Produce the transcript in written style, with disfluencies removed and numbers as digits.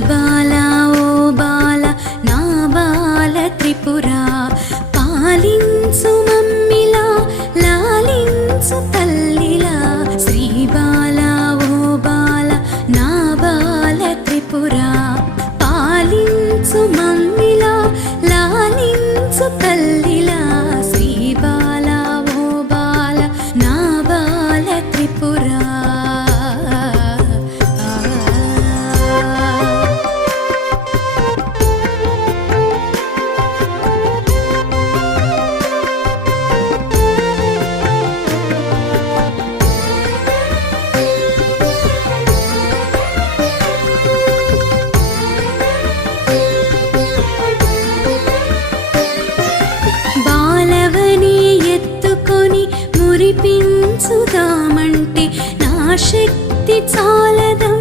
బాలా ఓ బాల నా బాల త్రిపురా పాలించు మమ్మిలా లాలించు తల్లిలా శ్రీ బాలా ఓ బాల నా బాల త్రిపురా పాలించు మమ్మిలా లాలించు తల్లిలా శ్రీ బాలా ఓ బాల నా బాల త్రిపురా బాలవని ఎత్తుకొని మురిపించుదామంటే నా శక్తి చాలదా